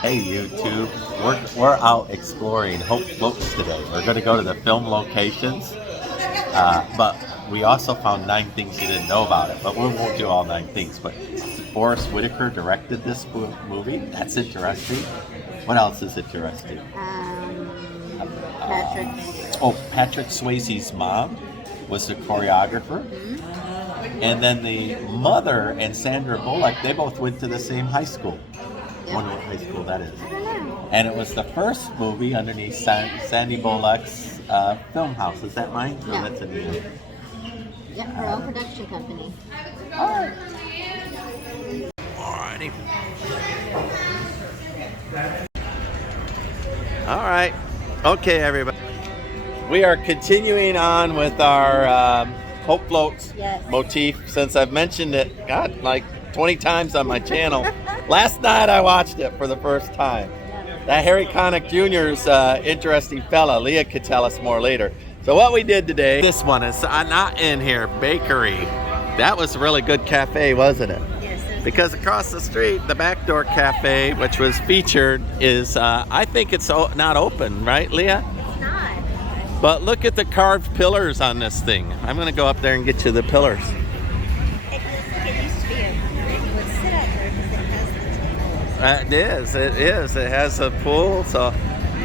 Hey YouTube, we're out exploring Hope Floats today. We're going to go to the film locations, but we also found 9 things you didn't know about it. But we won't do all 9 things. But Forrest Whitaker directed this movie. That's interesting. What else is interesting? Patrick Swayze's mom was the choreographer. And then the mother and Sandra Bullock, they both went to the same high school. I wonder what high school that is. And it was the first movie underneath Sandy Bullock's film house. Is that right? No, that's in the end. Yep, her own production company. Alrighty. Alright. Okay, everybody. We are continuing on with our Hope Floats motif since I've mentioned it, God, like 20 times on my channel. Last night I watched it for the first time. That Harry Connick Jr.'s interesting fella. Leah could tell us more later. So what we did today, this one is not in here, bakery. That was a really good cafe, wasn't it? Yes. Because across the street, the Backdoor Cafe, which was featured, is, I think it's not open, right, Leah? It's not. But look at the carved pillars on this thing. I'm going to go up there and get you the pillars. It used to be you would sit up there because it has the tables. It is. It has a pool, so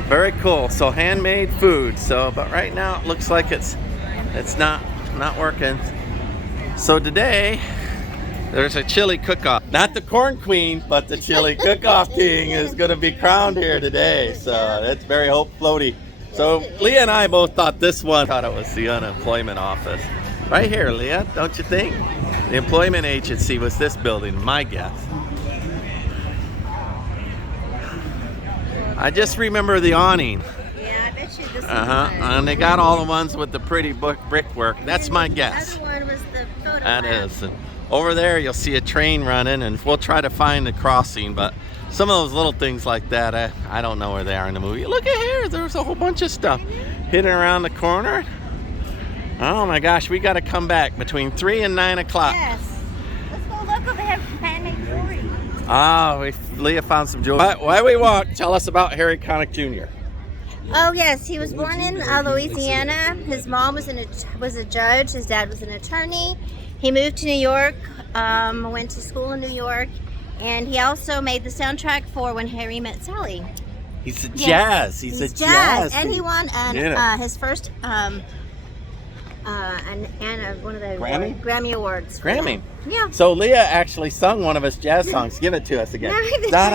very cool. So handmade food. So, but right now it looks like it's not working. So today there's a chili cook-off. Not the Corn Queen, but the chili cook-off king is going to be crowned here today. So it's very Hope Floaty. So Leah and I both thought this one, thought it was the unemployment office. Right here, Leah, don't you think? The employment agency was this building, my guess. I just remember the awning. Yeah, I bet you this one. And they got all the ones with the pretty brickwork. That's my guess. The other one was the photo That lab. is. And over there, you'll see a train running, and we'll try to find the crossing, but some of those little things like that, I don't know where they are in the movie. Look at here, there's a whole bunch of stuff hidden around the corner. Oh my gosh, we got to come back between 3 and 9 o'clock. Yes. Let's go look over there for handmade jewelry. Leah found some jewelry. Why we walk, tell us about Harry Connick Jr. Oh yes, he was born in Louisiana. His mom was a judge. His dad was an attorney. He moved to New York, went to school in New York, and he also made the soundtrack for When Harry Met Sally. He's a jazz. He's a jazz. And he won his first one of the Grammy Awards. Grammy. Yeah. So Leah actually sung one of his jazz songs. Give it to us again. And then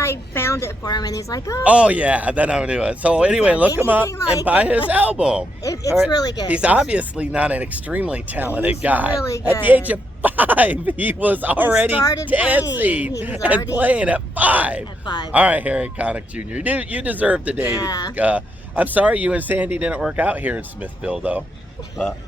I found it for him, and he's like, oh yeah, then I would do it. So anyway, look him up and buy his album. It's really good. He's obviously not an extremely talented guy. Really good. At the age of 5, he was already dancing and playing at 5. All right, Harry Connick Jr., you deserve the day. Yeah. I'm sorry you and Sandy didn't work out here in Smithville, though. But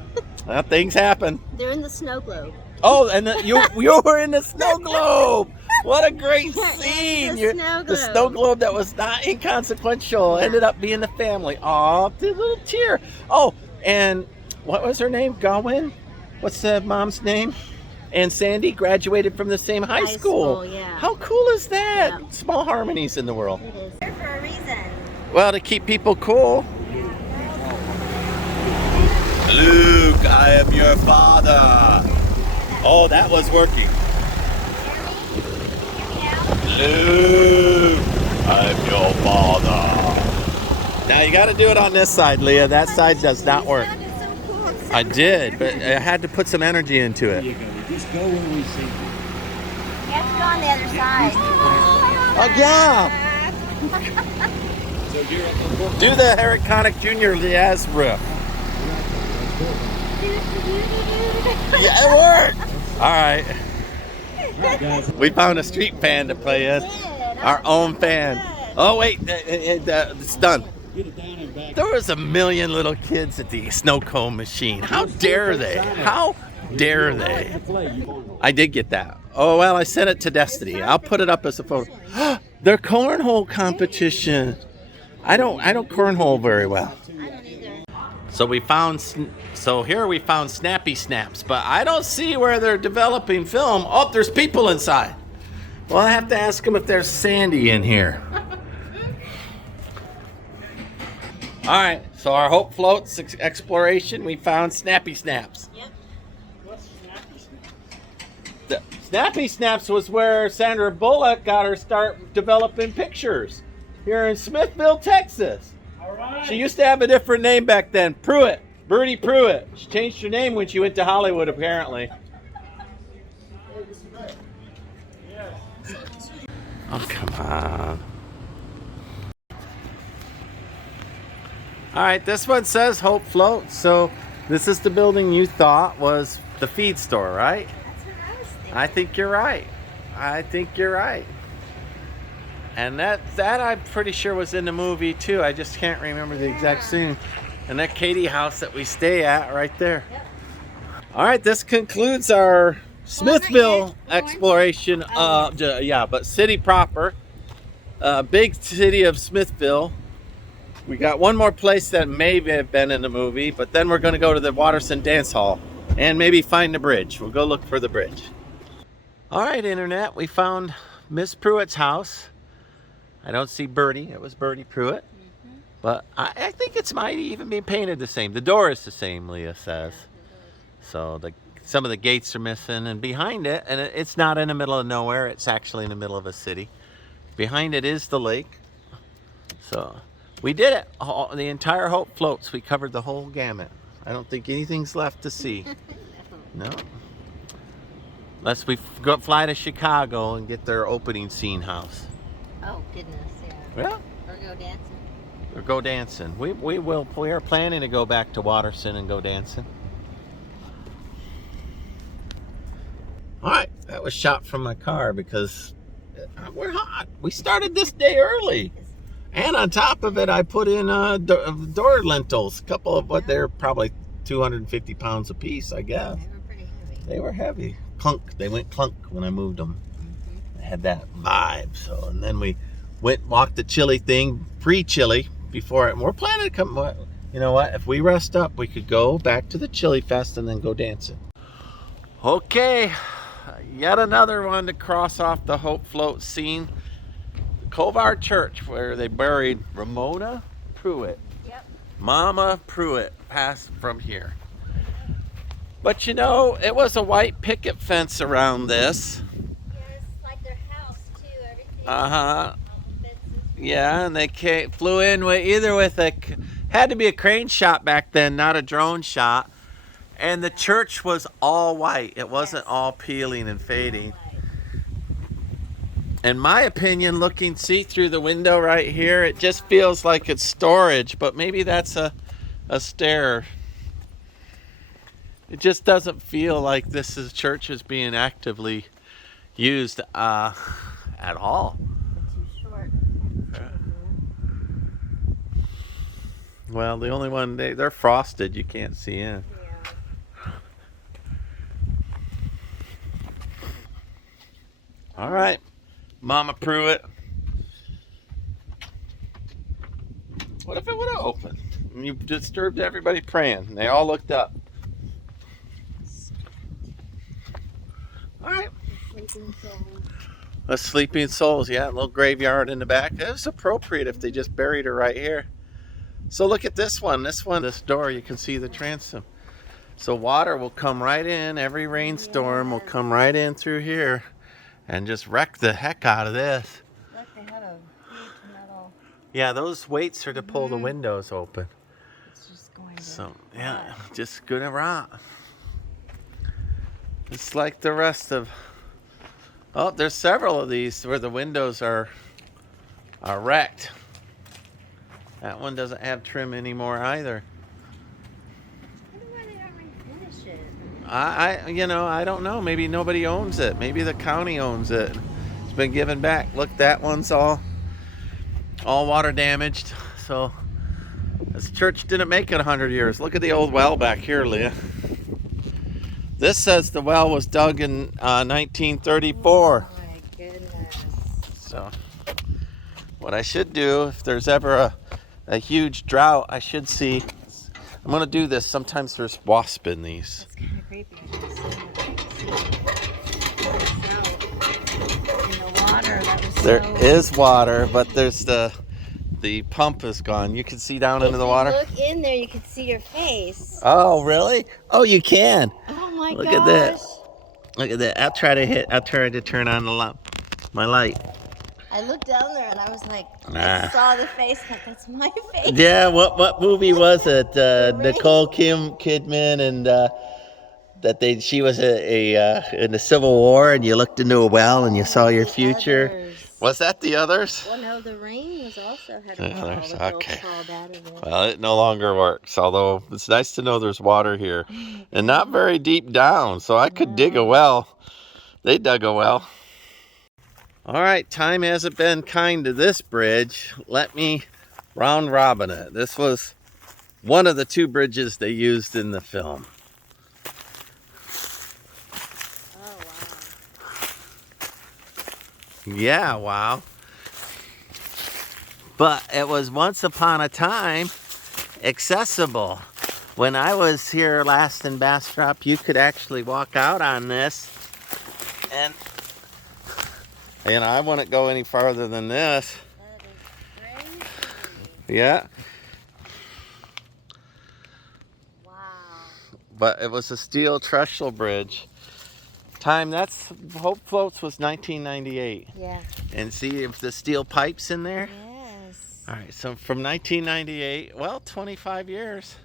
well, things happen. They're in the snow globe. Oh, and you were in the snow globe. What a great scene! The snow globe that was not inconsequential ended up being the family. Oh, the little tear. Oh, and what was her name? Gawain? What's the mom's name? And Sandy graduated from the same high school. Yeah. How cool is that? Yeah. Small harmonies in the world. It is. There for a reason. Well, to keep people cool. Luke, I am your father. Oh, that was working. Luke, I'm your father. Now you got to do it on this side, Leah. That side does not work. I did, but I had to put some energy into it. Just go where we see you. You have to go on the other side. Oh, yeah. Do the Harry Connick Jr. jazz riff. Yeah, it worked. All right. We found a street band to play us. Our own band. Oh, wait. It's done. There was a million little kids at the snow cone machine. How dare they? How dare they? I did get that. Oh, well, I sent it to Destiny. I'll put it up as a photo. Their cornhole competition. I don't cornhole very well. So here we found Snappy Snaps, but I don't see where they're developing film. Oh, there's people inside. Well, I have to ask him if there's Sandy in here. All right, so our Hope Floats exploration, we found Snappy Snaps. Yep. What's Snappy Snaps? The Snappy Snaps was where Sandra Bullock got her start developing pictures here in Smithville, Texas. All right. She used to have a different name back then, Pruitt, Birdie Pruitt. She changed her name when she went to Hollywood, apparently. Oh, come on. All right, this one says Hope Float. So this is the building you thought was the feed store, right? That's what I was thinking. I think you're right. I think you're right. And that I'm pretty sure was in the movie too. I just can't remember the exact scene. And that Katie house that we stay at right there. Yep. All right, this concludes our Smithville yet. exploration. But city proper. Big city of Smithville. We got one more place that may have been in the movie, but then we're going to go to the Watterson Dance Hall and maybe find the bridge. We'll go look for the bridge. All right, Internet, we found Miss Pruitt's house. I don't see Birdie. It was Birdie Pruitt. But I think it's might even be painted the same. The door is the same, Leah says. So some of the gates are missing, and behind it, and it's not in the middle of nowhere, it's actually in the middle of a city. Behind it is the lake. So we did it. The entire Hope Floats. We covered the whole gamut. I don't think anything's left to see. No. Unless we fly to Chicago and get their opening scene house. Oh, goodness, yeah. Yeah. Or go dancing. Or go dancing. We are planning to go back to Watterson and go dancing. All right, that was shot from my car because we're hot. We started this day early. And on top of it, I put in door lintels. A couple of what they're probably 250 pounds a piece, I guess. They were pretty heavy. They were heavy. Clunk. They went clunk when I moved them. They had that vibe. So, and then we walked the chili thing, pre-chili, before it. And we're planning to come. You know what? If we rest up, we could go back to the Chili Fest and then go dancing. Okay, yet another one to cross off the Hope Float scene. Kovar Church, where they buried Ramona Pruitt. Yep. Mama Pruitt passed from here. But you know, it was a white picket fence around this. Yes, like their house too. Everything. Uh-huh. All the fences. Yeah, and they flew in with had to be a crane shot back then, not a drone shot. And the church was all white. It wasn't all peeling and fading. In my opinion, see through the window right here, it just feels like it's storage, but maybe that's a stair. It just doesn't feel like church is being actively used at all. Too short. Well, the only one, they're frosted, you can't see in. Yeah. All right, Mama Pruitt. What if it would have opened? And you disturbed everybody praying. They all looked up. All right. Sleeping soul. A sleeping souls, yeah, a little graveyard in the back. It was appropriate if they just buried her right here. So look at this one. This door, you can see the transom. So water will come right in. Every rainstorm will come right in through here and just wreck the heck out of this. Look, they have a huge metal. Yeah, those weights are to pull the windows open. It's just going to. So, yeah, just gonna rot. It's like the rest of... Oh, there's several of these where the windows are wrecked. That one doesn't have trim anymore either. I wonder why they don't refinish it. I don't know. Maybe nobody owns it. Maybe the county owns it. It's been given back. Look, that one's all water damaged. So this church didn't make it 100 years. Look at the old well back here, Leah. This says the well was dug in 1934. Oh my goodness. So what I should do, if there's ever a huge drought, I should see. I'm going to do this. Sometimes there's wasp in these. It's kind of creepy. I can see it. It's out in the There is water, but there's the pump is gone. You can see down into the water. If you look in there, you can see your face. Oh, really? Oh, you can. Oh my Look gosh. at that. Look at that. I'll try to turn on my light. I looked down there and I was like, Ah. I saw the face. Like, that's my face. Yeah. What movie was it? Ring. Nicole Kidman and she was in the Civil War, and you looked into a well and you saw your future. Others. Was that The Others? Well, no, The Ring was also had The Others, okay. crawled out of it. Well, it no longer works, although it's nice to know there's water here. And not very deep down, so I could dig a well. They dug a well. All right, time hasn't been kind to this bridge. Let me round robin it. This was one of the 2 bridges they used in the film. Yeah, wow. But it was once upon a time accessible. When I was here last in Bastrop, you could actually walk out on this, and I wouldn't go any farther than this. That is crazy. Yeah. Wow. But it was a steel trestle bridge. That's Hope Floats was 1998. Yeah. And see if the steel pipes in there? Yes. All right, so from 1998, well, 25 years.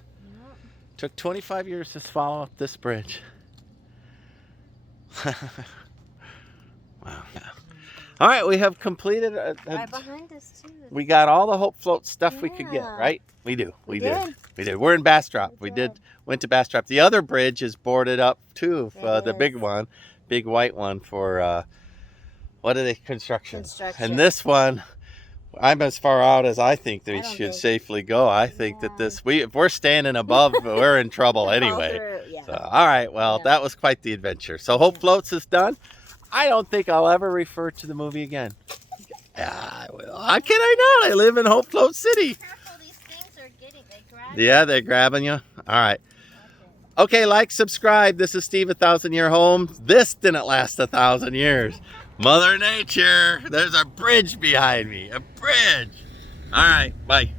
Yep. Took 25 years to follow up this bridge. Wow. Yeah. All right, we have completed. Right behind us, too. We got all the Hope Float stuff we could get, Yeah. right? We do. We did. did. We're in Bastrop. We Went to Bastrop. The other bridge is boarded up too. It The big is. one, big white one for what are they? Construction. Construction. And this one, I'm as far out as I think they I don't should think- safely go. I think that Yeah. if we're standing above, we're in trouble anyway. Yeah. So, all right, well, Yeah. that was quite the adventure. So Hope Floats is done. I don't think I'll ever refer to the movie again. Yeah, well, how can I not? I live in Hope Float City. Careful, these things are they grab Yeah, they're grabbing you. All right. Okay, like, subscribe. This is Steve, 1,000-Year Home. This didn't last 1,000 years. Mother Nature. There's a bridge behind me. A bridge. All right, bye.